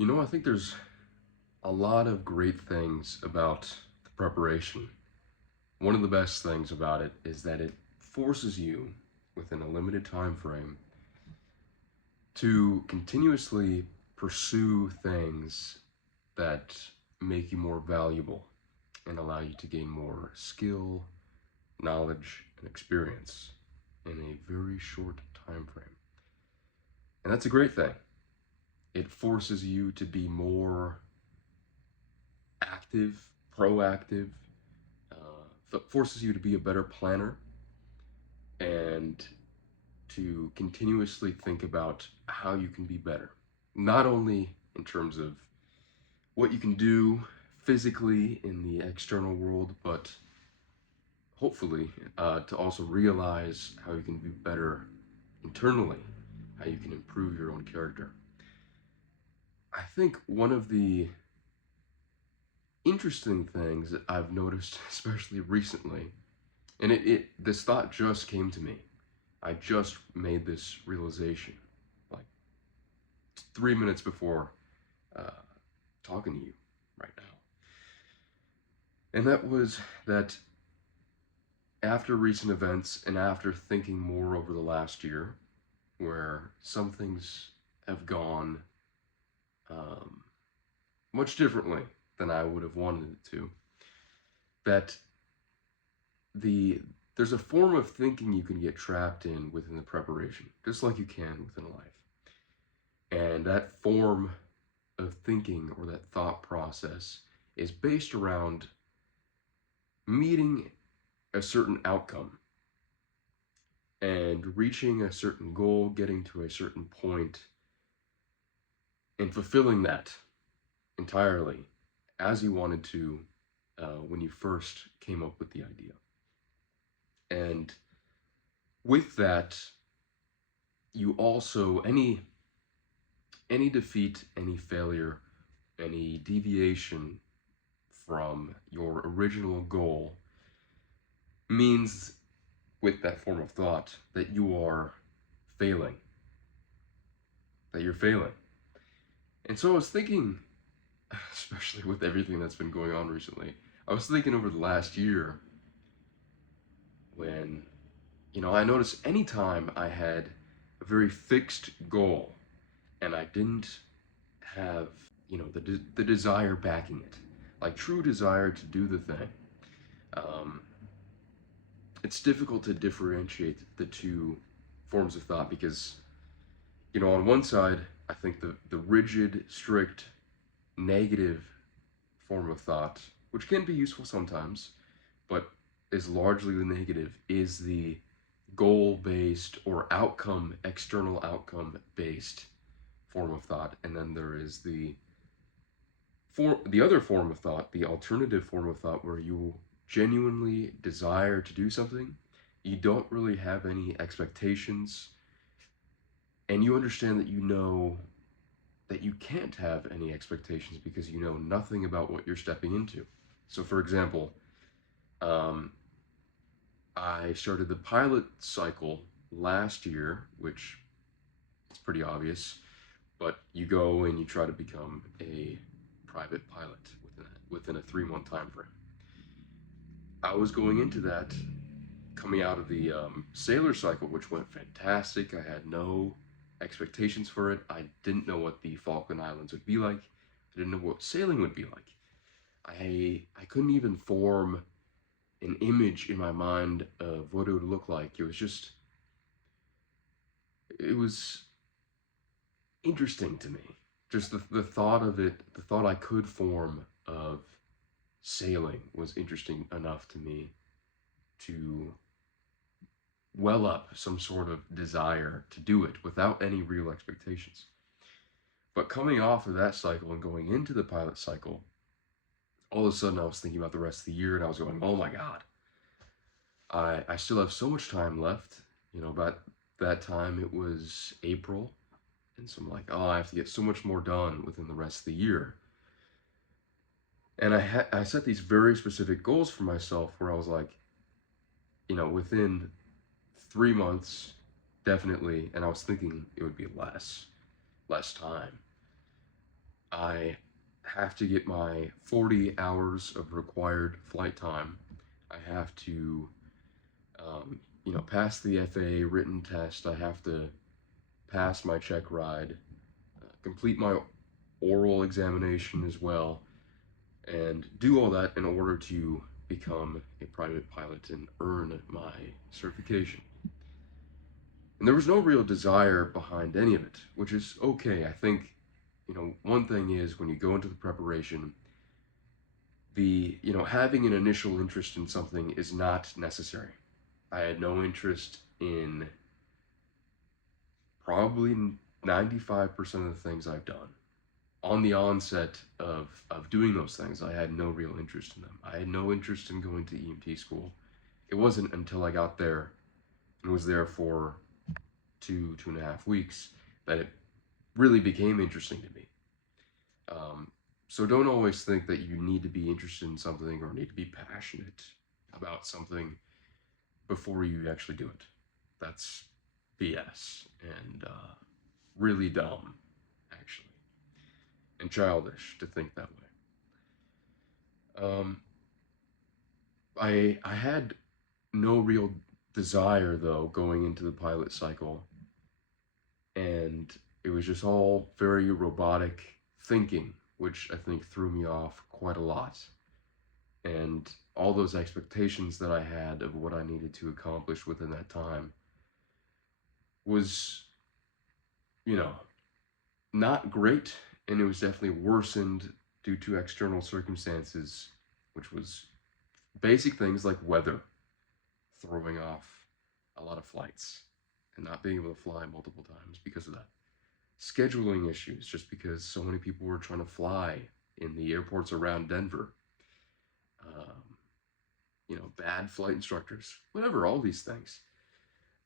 I think there's a lot of great things about the preparation. One of the best things about it is that it forces you, within a limited time frame, to continuously pursue things that make you more valuable and allow you to gain more skill, knowledge, and experience in a very short time frame. And that's a great thing. It forces you to be more active, proactive, forces you to be a better planner and to continuously think about how you can be better. Not only in terms of what you can do physically in the external world, but hopefully to also realize how you can be better internally, how you can improve your own character. I think one of the interesting things that I've noticed, especially recently, and this thought just came to me. I just made this realization like 3 minutes before uh, talking to you right now. And that was that after recent events and after thinking more over the last year, where some things have gone um, much differently than I would have wanted it to, that the there's a form of thinking you can get trapped in within the preparation, just like you can within a life. And that form of thinking or that thought process is based around meeting a certain outcome and reaching a certain goal, getting to a certain point, and fulfilling that entirely as you wanted to when you first came up with the idea. And with that, you also any defeat, any failure, any deviation from your original goal means, with that form of thought, that you are failing, that you're failing. And so I was thinking, especially with everything that's been going on recently, I was thinking over the last year when, I noticed anytime I had a very fixed goal and I didn't have, the desire backing it, like true desire to do the thing, um, it's difficult to differentiate the two forms of thought because, on one side, I think the rigid, strict, negative form of thought, which can be useful sometimes, but is largely the negative, is the goal based or external outcome based form of thought. And then there is the other form of thought, the alternative form of thought, where you genuinely desire to do something, you don't really have any expectations, and you understand that that you can't have any expectations because you know nothing about what you're stepping into. So, for example, um, I started the pilot cycle last year, which is pretty obvious, but you go and you try to become a private pilot within a 3 month time frame. I was going into that coming out of the sailor cycle, which went fantastic. I had no expectations for it. I didn't know what the Falkland Islands would be like. I didn't know what sailing would be like. I couldn't even form an image in my mind of what it would look like. It was interesting to me. Just the thought of it, the thought I could form of sailing was interesting enough to me to well up some sort of desire to do it without any real expectations. But coming off of that cycle and going into the pilot cycle, all of a sudden I was thinking about the rest of the year and I was going, oh my God, I still have so much time left. About that time it was April. And so I'm like, oh, I have to get so much more done within the rest of the year. And I set these very specific goals for myself where I was like, within 3 months, definitely, and I was thinking it would be less time. I have to get my 40 hours of required flight time. I have to, pass the FAA written test. I have to pass my check ride, complete my oral examination as well, and do all that in order to become a private pilot and earn my certification. And there was no real desire behind any of it, which is okay. I think, one thing is when you go into the preparation, having an initial interest in something is not necessary. I had no interest in probably 95% of the things I've done. On the onset of doing those things, I had no real interest in them. I had no interest in going to EMT school. It wasn't until I got there and was there for 2.5 weeks that it really became interesting to me. So don't always think that you need to be interested in something or need to be passionate about something before you actually do it. That's BS and really dumb, actually, and childish to think that way. I had no real desire though going into the pilot cycle, and it was just all very robotic thinking, which I think threw me off quite a lot. And all those expectations that I had of what I needed to accomplish within that time was, you know, not great, and it was definitely worsened due to external circumstances, which was basic things like weather throwing off a lot of flights and not being able to fly multiple times because of that. Scheduling issues, just because so many people were trying to fly in the airports around Denver. Bad flight instructors, whatever, all these things.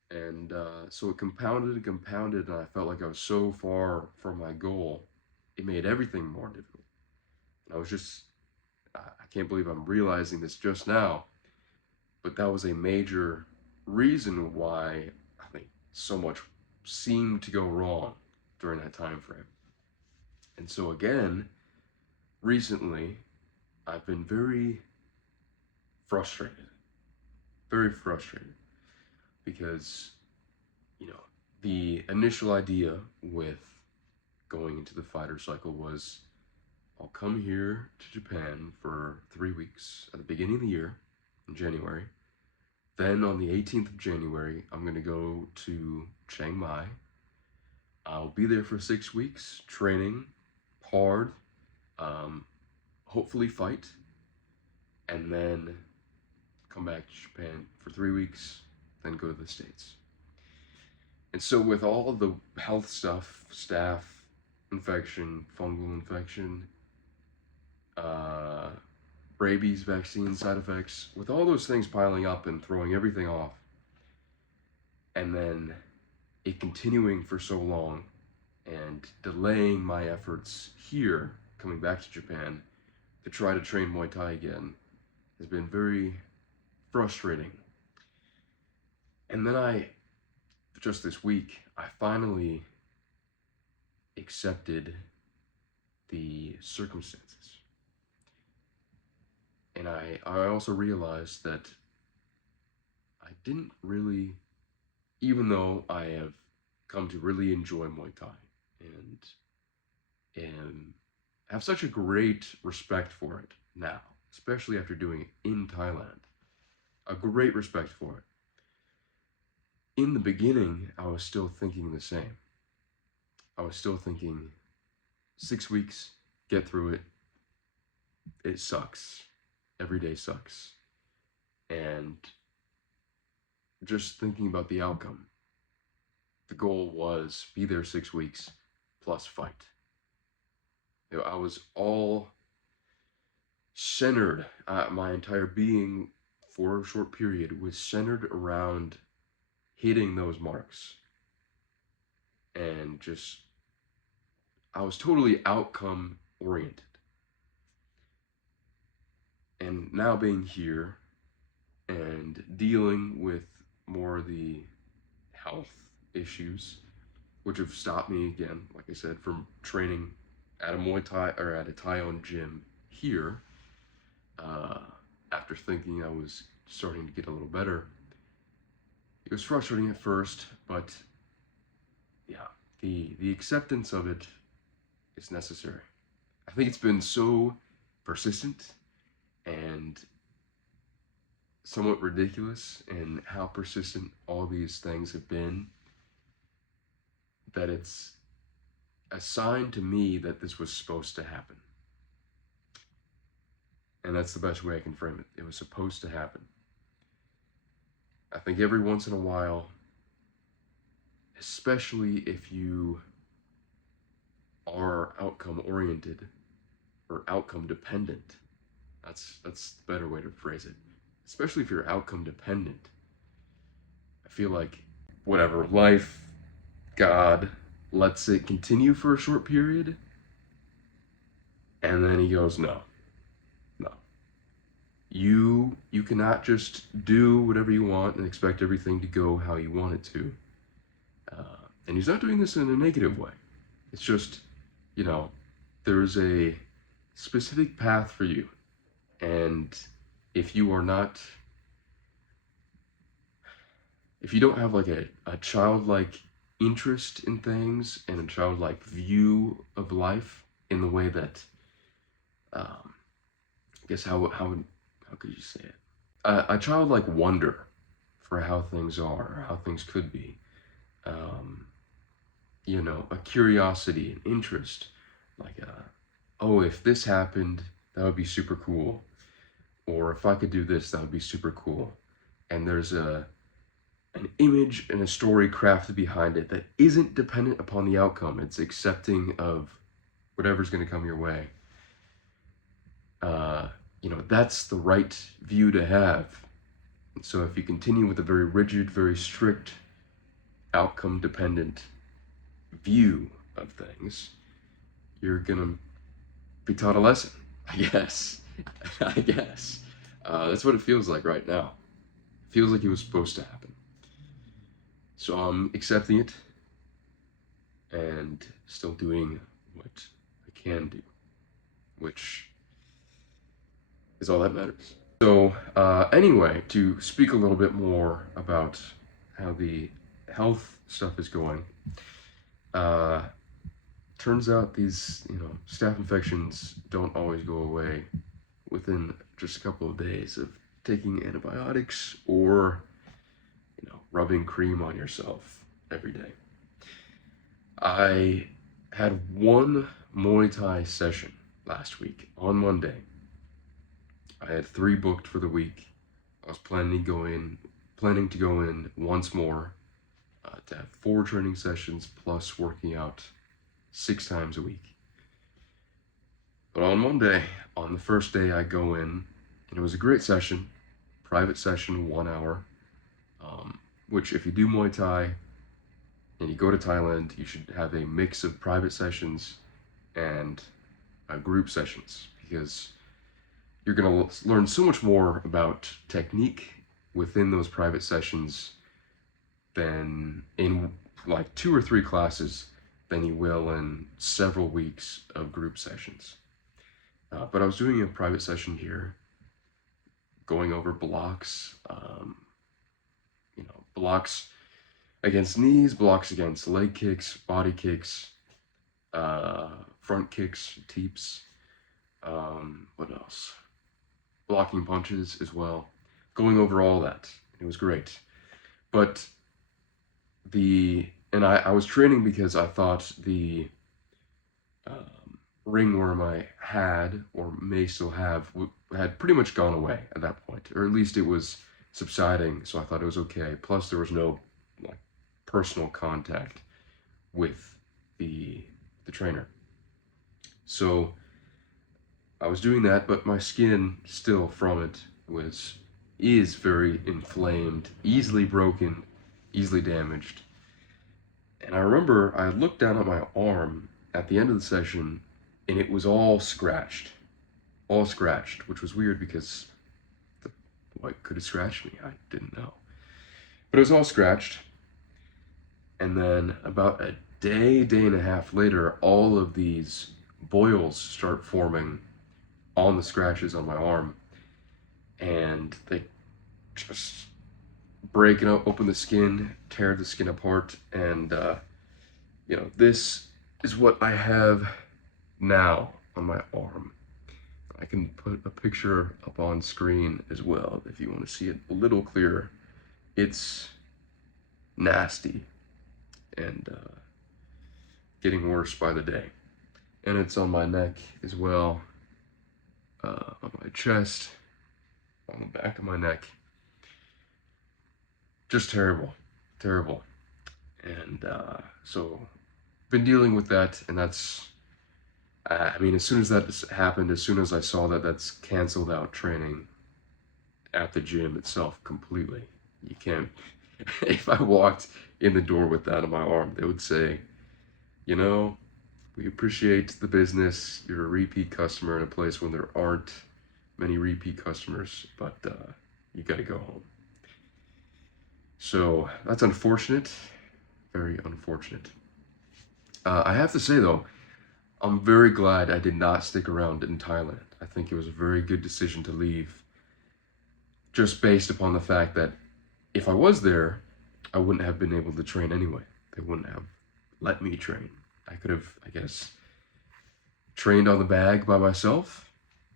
And so it compounded and compounded, and I felt like I was so far from my goal, it made everything more difficult. And I can't believe I'm realizing this just now, but that was a major reason why I think so much seemed to go wrong during that time frame. And so again, recently, I've been frustrated, very frustrated, because, the initial idea with going into the fighter cycle was I'll come here to Japan for 3 weeks at the beginning of the year, in January. Then on the 18th of January, I'm going to go to Chiang Mai. I'll be there for 6 weeks, training hard, hopefully fight, and then come back to Japan for 3 weeks, then go to the States. And so with all of the health stuff, staph infection, fungal infection, rabies vaccine side effects, with all those things piling up and throwing everything off, and then it continuing for so long and delaying my efforts here, coming back to Japan, to try to train Muay Thai again, has been very frustrating. And then just this week, I finally accepted the circumstances. And I also realized that I didn't really, even though I have come to really enjoy Muay Thai and have such a great respect for it now, especially after doing it in Thailand, a great respect for it. In the beginning, I was still thinking the same. I was still thinking, 6 weeks, get through it. It sucks. Every day sucks. And just thinking about the outcome, the goal was be there 6 weeks plus fight. I was all centered, my entire being for a short period was centered around hitting those marks. And I was totally outcome oriented. And now being here and dealing with more of the health issues, which have stopped me again, like I said, from training at a Muay Thai or at a Thai-owned gym here, uh, after thinking I was starting to get a little better. It was frustrating at first, but yeah, the acceptance of it is necessary. I think it's been so persistent and somewhat ridiculous in how persistent all these things have been that it's a sign to me that this was supposed to happen. And that's the best way I can frame it. It was supposed to happen. I think every once in a while, especially if you are outcome oriented or outcome dependent, that's the better way to phrase it. Especially if you're outcome dependent, I feel like whatever, life, God lets it continue for a short period, and then he goes, no, no. You cannot just do whatever you want and expect everything to go how you want it to. And he's not doing this in a negative way. It's just, there's a specific path for you. And if you don't have like a childlike interest in things and a childlike view of life in the way that, I guess how could you say it? A childlike wonder for how things are, or how things could be. A curiosity, an interest, like, oh, if this happened, that would be super cool. Or if I could do this, that would be super cool. And there's an image and a story crafted behind it that isn't dependent upon the outcome. It's accepting of whatever's going to come your way. That's the right view to have. And so if you continue with a very rigid, very strict, outcome-dependent view of things, you're going to be taught a lesson, I guess. I guess. That's what it feels like right now. It feels like it was supposed to happen. So I'm accepting it and still doing what I can do, which is all that matters. So anyway, to speak a little bit more about how the health stuff is going, turns out these, staph infections don't always go away within just a couple of days of taking antibiotics or, rubbing cream on yourself every day. I had one Muay Thai session last week on Monday. I had 3 booked for the week. I was planning to go in once more, to have 4 training sessions plus working out 6 times a week. But on Monday, on the first day, I go in, and it was a great session, private session, 1 hour, which if you do Muay Thai and you go to Thailand, you should have a mix of private sessions and group sessions, because you're going to learn so much more about technique within those private sessions than in like 2 or 3 classes than you will in several weeks of group sessions. But I was doing a private session here, going over blocks, blocks against knees, blocks against leg kicks, body kicks, front kicks, teeps, what else? Blocking punches as well, going over all that. It was great. But I was training because I thought the ringworm I had, or may still have, had pretty much gone away at that point, or at least it was subsiding, so I thought it was okay. Plus there was no personal contact with the trainer. So I was doing that, but my skin still from it is very inflamed, easily broken, easily damaged. And I remember I looked down at my arm at the end of the session, and it was all scratched, which was weird because what could have scratched me? I didn't know. But it was all scratched. And then about a day and a half later, all of these boils start forming on the scratches on my arm, and they just break open the skin, tear the skin apart, and this is what I have now on my arm. I can put a picture up on screen as well if you want to see it a little clearer. It's nasty and getting worse by the day. And it's on my neck as well, on my chest, on the back of my neck. Just terrible, terrible. And so, been dealing with that, and that's, I mean, as soon as that happened, as soon as I saw that that's canceled out training at the gym itself completely. You can't, if I walked in the door with that on my arm, they would say, we appreciate the business. You're a repeat customer in a place when there aren't many repeat customers, but you got to go home. So that's unfortunate, very unfortunate. I have to say though, I'm very glad I did not stick around in Thailand. I think it was a very good decision to leave, just based upon the fact that if I was there, I wouldn't have been able to train anyway. They wouldn't have let me train. I could have, I guess, trained on the bag by myself,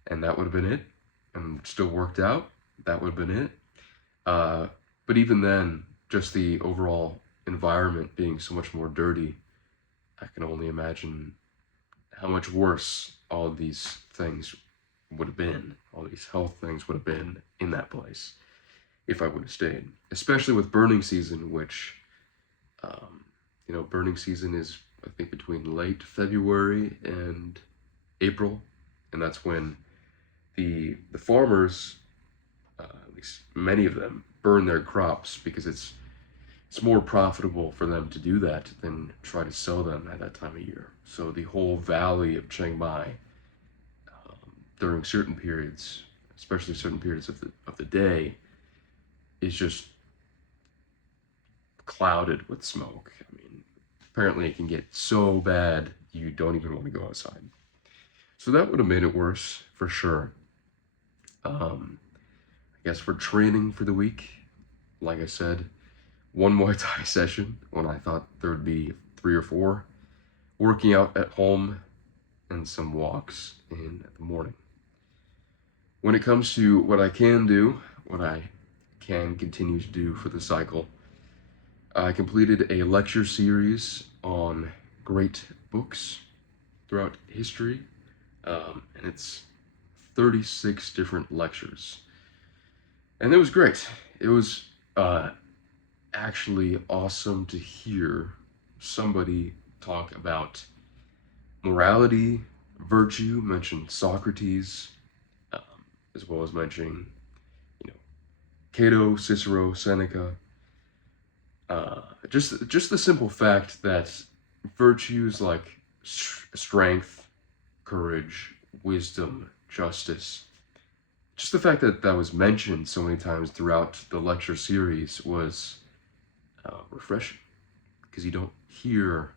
and that would have been it, and still worked out. That would have been it. But even then, just the overall environment being so much more dirty, I can only imagine how much worse all of these things would have been, all these health things would have been in that place if I would have stayed. Especially with burning season, which, burning season is, I think, between late February and April, and that's when the farmers, at least many of them, burn their crops because it's more profitable for them to do that than try to sell them at that time of year. So the whole valley of Chiang Mai, during certain periods, especially certain periods of the day, is just clouded with smoke. I mean, apparently it can get so bad you don't even want to go outside. So that would have made it worse for sure. I guess for training for the week, like I said, one Muay Thai session when I thought there would be 3 or 4, working out at home, and some walks in the morning. When it comes to what I can do, what I can continue to do for the cycle, I completed a lecture series on great books throughout history, and it's 36 different lectures. And it was great. It was actually awesome to hear somebody talk about morality, virtue, mention Socrates, as well as mentioning, Cato, Cicero, Seneca. Just the simple fact that virtues like strength, courage, wisdom, justice, just the fact that that was mentioned so many times throughout the lecture series was refreshing, because you don't hear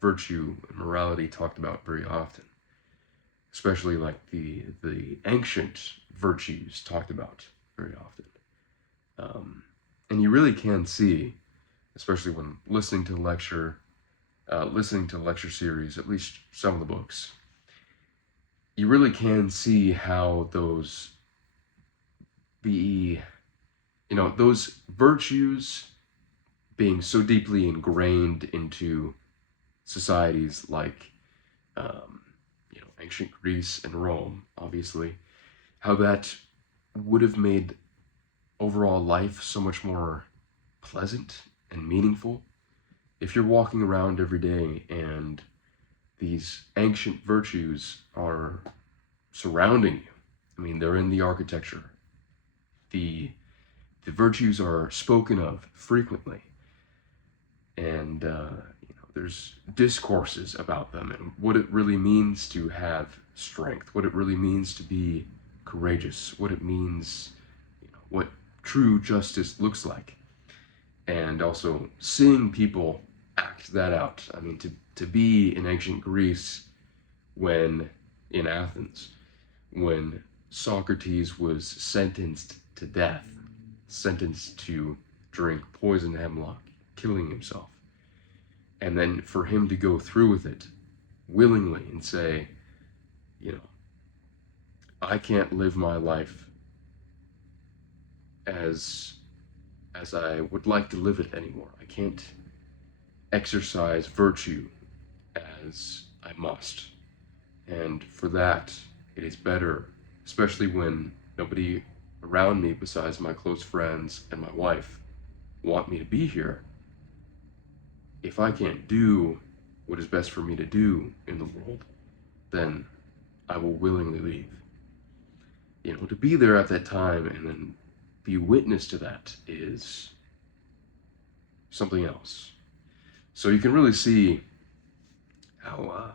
virtue and morality talked about very often, especially like the ancient virtues talked about very often. And you really can see, especially when listening to lecture series, at least some of the books, you really can see how those virtues being so deeply ingrained into societies like, ancient Greece and Rome, obviously, how that would have made overall life so much more pleasant and meaningful if you're walking around every day and these ancient virtues are surrounding you. I mean, they're in the architecture. The virtues are spoken of frequently, and there's discourses about them and what it really means to have strength, what it really means to be courageous, what it means, what true justice looks like, and also seeing people act that out. I mean, to be in ancient Greece when in Athens, when Socrates was sentenced to death, sentenced to drink poisoned hemlock, killing himself. And then for him to go through with it willingly and say, you know, I can't live my life as I would like to live it anymore. I can't exercise virtue as I must. And for that, it is better, especially when nobody around me besides my close friends and my wife want me to be here. If I can't do what is best for me to do in the world, then I will willingly leave. To be there at that time and then be witness to that is something else. So you can really see how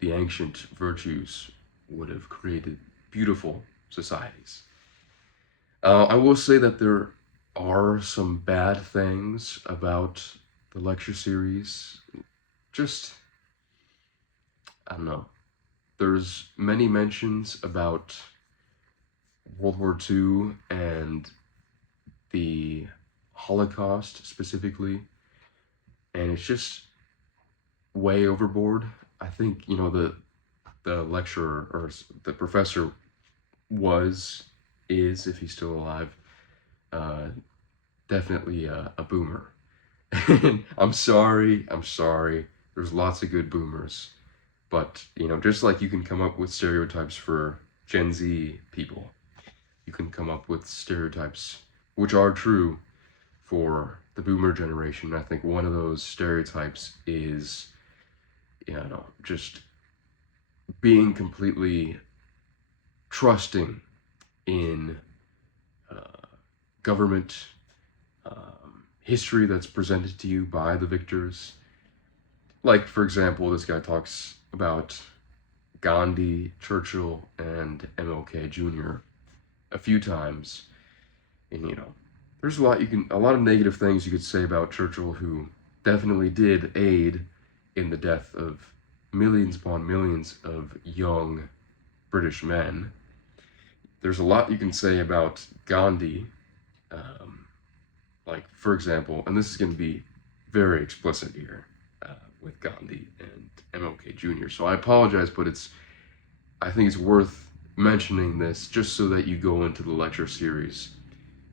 the ancient virtues would have created beautiful societies. I will say that there are some bad things about the lecture series. Just, I don't know. There's many mentions about World War II and the Holocaust specifically, and it's just way overboard. I think, the lecturer or the professor is, if he's still alive, definitely a boomer. And I'm sorry. There's lots of good boomers. But, just like you can come up with stereotypes for Gen Z people, you can come up with stereotypes which are true for the boomer generation. I think one of those stereotypes is, just being completely trusting in government history that's presented to you by the victors. Like, for example, this guy talks about Gandhi, Churchill, and MLK Jr. a few times. And, there's a lot of negative things you could say about Churchill, who definitely did aid in the death of millions upon millions of young British men. There's a lot you can say about Gandhi, like, for example, and this is going to be very explicit here with Gandhi and MLK Jr. So I apologize, but I think it's worth mentioning this just so that you go into the lecture series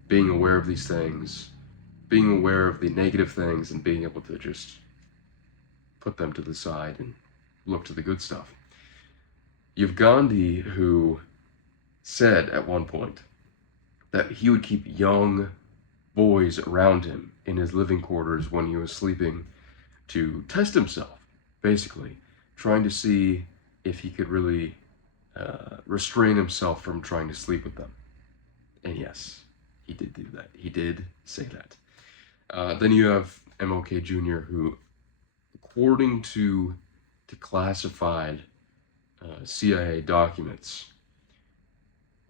being aware of these things, being aware of the negative things, and being able to just put them to the side and look to the good stuff. You have Gandhi, who said at one point that he would keep young boys around him in his living quarters when he was sleeping to test himself, basically, trying to see if he could really restrain himself from trying to sleep with them. And yes, he did do that. He did say that. Then you have MLK Jr., who, according to classified CIA documents,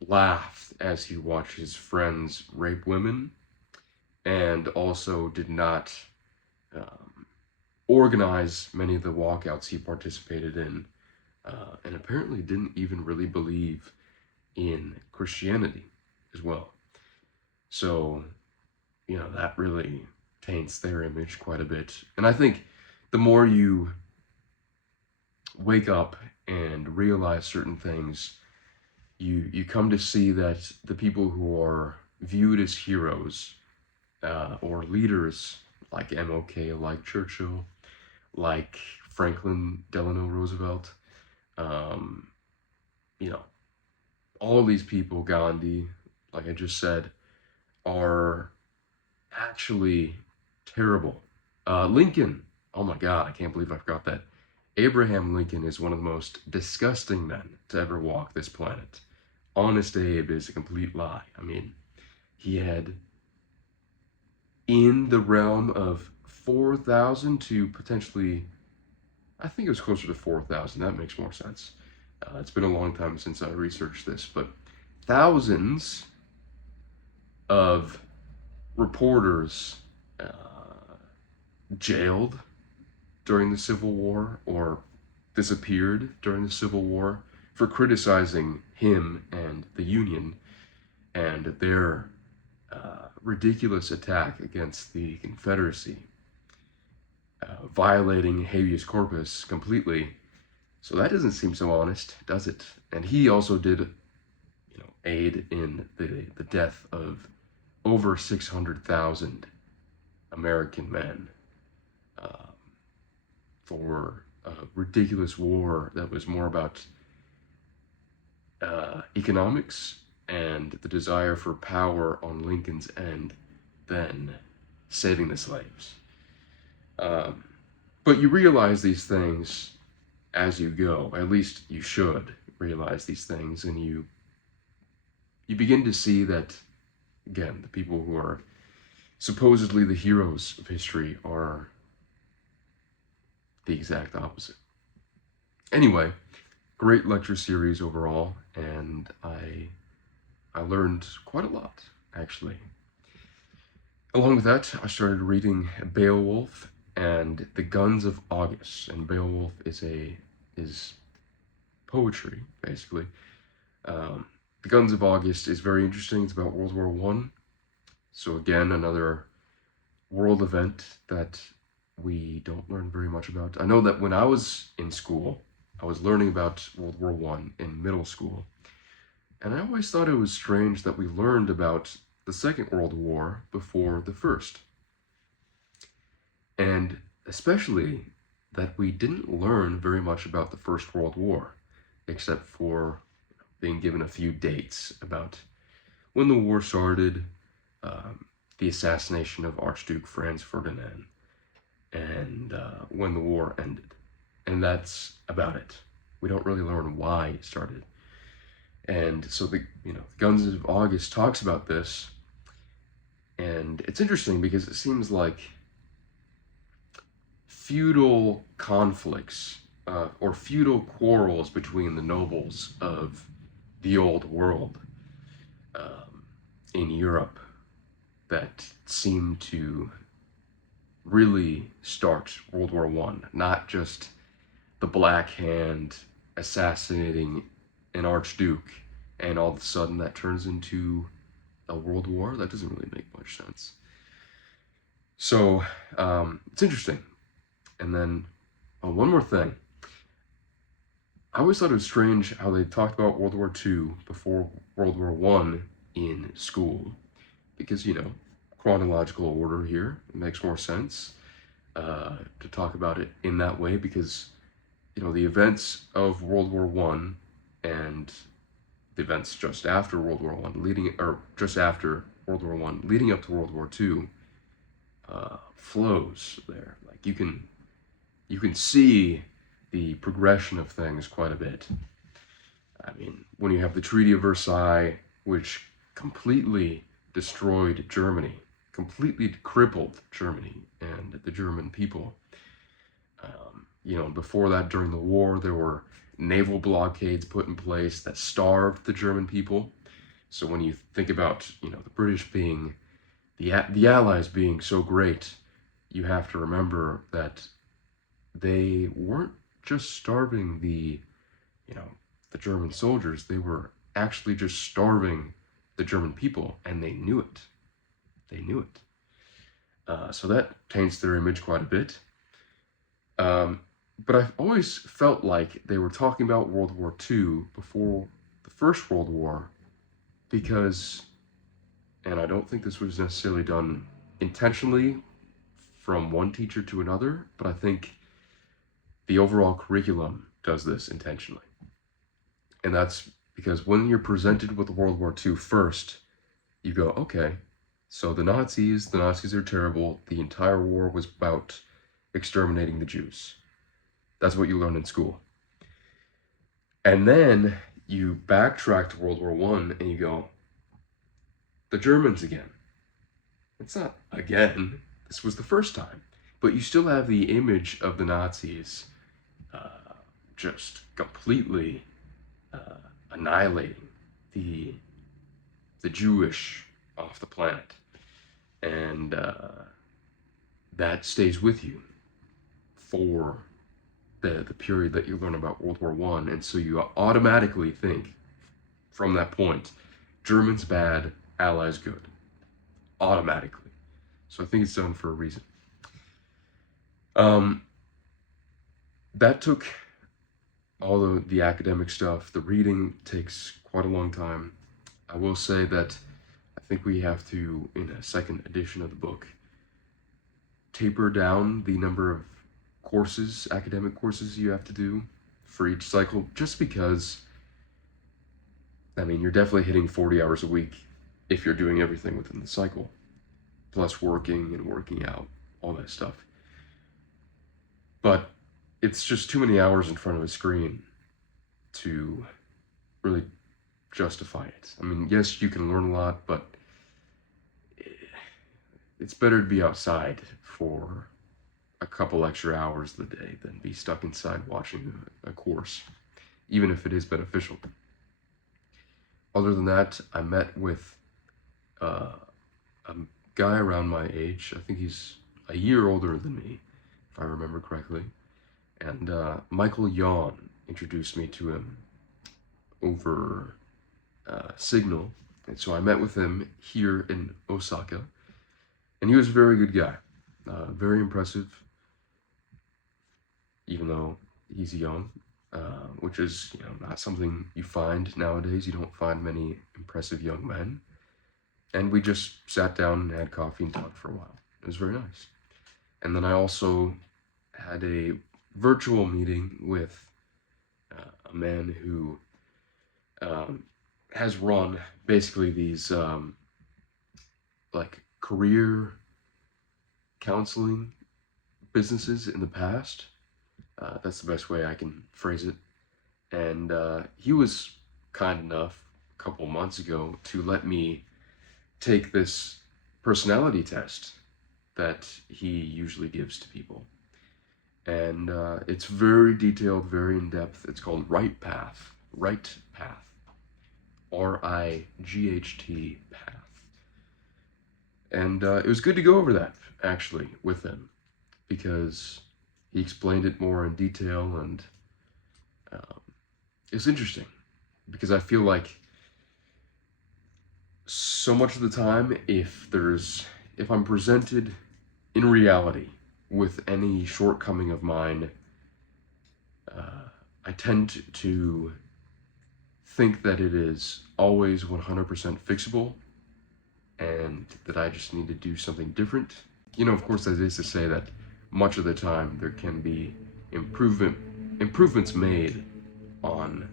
laughed as he watched his friends rape women, and also did not organize many of the walkouts he participated in, and apparently didn't even really believe in Christianity as well. So, that really taints their image quite a bit. And I think the more you wake up and realize certain things, you come to see that the people who are viewed as heroes or leaders, like MLK, like Churchill, like Franklin Delano Roosevelt, all these people, Gandhi, like I just said, are actually terrible. Lincoln, oh my God, I can't believe I forgot that. Abraham Lincoln is one of the most disgusting men to ever walk this planet. Honest Abe is a complete lie. I mean, he had in the realm of 4,000 to potentially, I think it was closer to 4,000. That makes more sense. It's been a long time since I researched this, but thousands of reporters jailed during the Civil War, or disappeared during the Civil War for criticizing him and the Union and their ridiculous attack against the Confederacy, violating habeas corpus completely. So that doesn't seem so honest, does it? And he also did, aid in the death of over 600,000 American men for a ridiculous war that was more about economics and the desire for power on Lincoln's end than saving the slaves. But you realize these things as you go. At least you should realize these things, and you begin to see that, again, the people who are supposedly the heroes of history are the exact opposite. Anyway, great lecture series overall, and I learned quite a lot, actually. Along with that, I started reading Beowulf and The Guns of August. And Beowulf is poetry, basically. The Guns of August is very interesting. It's about World War I. So again, another world event that we don't learn very much about. I know that when I was in school, I was learning about World War I in middle school. And I always thought it was strange that we learned about the Second World War before the First. And especially that we didn't learn very much about the First World War, except for being given a few dates about when the war started, the assassination of Archduke Franz Ferdinand, and when the war ended. And that's about it. We don't really learn why it started. And so the Guns of August talks about this, and it's interesting because it seems like feudal conflicts or feudal quarrels between the nobles of the old world in Europe that seem to really start World War I, not just the Black Hand assassinating an archduke and all of a sudden that turns into a world war. That doesn't really make much sense. So it's interesting. And then one more thing. I always thought it was strange how they talked about World War II before World War I in school, because, chronological order here, it makes more sense to talk about it in that way, because, the events of World War I and the events just after World War I, just after World War I, leading up to World War II, flows there. Like you can see the progression of things quite a bit. I mean, when you have the Treaty of Versailles, which completely destroyed Germany, completely crippled Germany and the German people. Before that, during the war, there were naval blockades put in place that starved the German people. So when you think about, the British being, the Allies being so great, you have to remember that they weren't just starving the German soldiers. They were actually just starving the German people, and they knew it. They knew it. So that taints their image quite a bit. But I've always felt like they were talking about World War II before the First World War, because, and I don't think this was necessarily done intentionally from one teacher to another, but I think the overall curriculum does this intentionally. And that's because when you're presented with World War II first, you go, okay, so the Nazis are terrible. The entire war was about exterminating the Jews. That's what you learn in school. And then you backtrack to World War I and you go, the Germans again. It's not again. This was the first time. But you still have the image of the Nazis just completely annihilating the Jewish off the planet. And that stays with you for the period that you learn about World War I, and so you automatically think from that point, Germans bad, Allies good, automatically. So I think it's done for a reason. That took all the academic stuff. The reading takes quite a long time. I will say that I think we have to, in a second edition of the book, taper down the number of courses, academic courses you have to do for each cycle, just because, I mean, you're definitely hitting 40 hours a week if you're doing everything within the cycle, plus working and working out, all that stuff. But it's just too many hours in front of a screen to really justify it. I mean, yes, you can learn a lot, but it's better to be outside for a couple extra hours of the day than be stuck inside watching a course, even if it is beneficial. Other than that, I met with a guy around my age. I think he's a year older than me, if I remember correctly. And Michael Yon introduced me to him over Signal. And so I met with him here in Osaka. And he was a very good guy, very impressive, even though he's young, which is, not something you find nowadays. You don't find many impressive young men. And we just sat down and had coffee and talked for a while. It was very nice. And then I also had a virtual meeting with a man who has run basically these like career counseling businesses in the past. That's the best way I can phrase it. And he was kind enough a couple months ago to let me take this personality test that he usually gives to people. And it's very detailed, very in-depth. It's called Right Path. Right Path. RIGHT Path. And it was good to go over that, actually, with him, because he explained it more in detail, and it's interesting, because I feel like so much of the time, if I'm presented in reality with any shortcoming of mine, I tend to think that it is always 100% fixable, and that I just need to do something different. Of course, that is to say that much of the time there can be improvements made on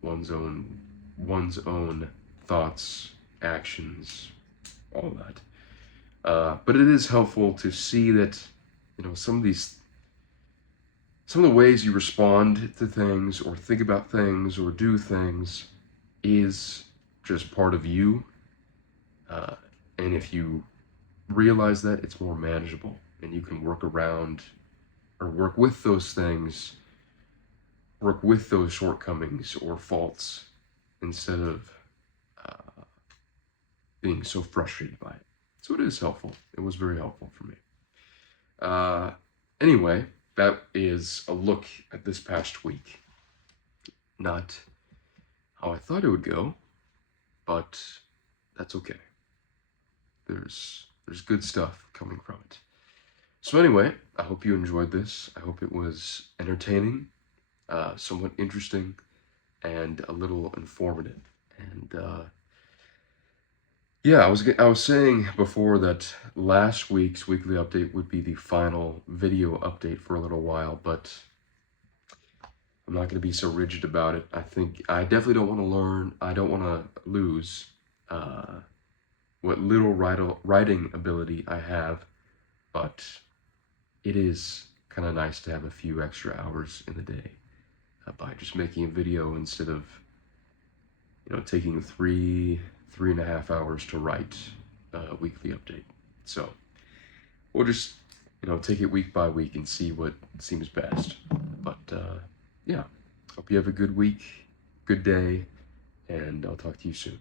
one's own thoughts, actions, all that. But it is helpful to see that, some of the ways you respond to things, or think about things, or do things, is just part of you. And if you realize that, it's more manageable, and you can work around or work with those things, work with those shortcomings or faults, instead of being so frustrated by it. So it is helpful. It was very helpful for me. Anyway, that is a look at this past week. Not how I thought it would go, but that's okay. There's good stuff coming from it. So anyway, I hope you enjoyed this. I hope it was entertaining, somewhat interesting, and a little informative. And yeah, I was saying before that last week's weekly update would be the final video update for a little while, but I'm not going to be so rigid about it. I definitely don't want to learn. I don't want to lose what little writing ability I have, but it is kind of nice to have a few extra hours in the day by just making a video instead of, taking 3.5 hours to write a weekly update. So we'll just, take it week by week and see what seems best. But yeah, hope you have a good week, good day, and I'll talk to you soon.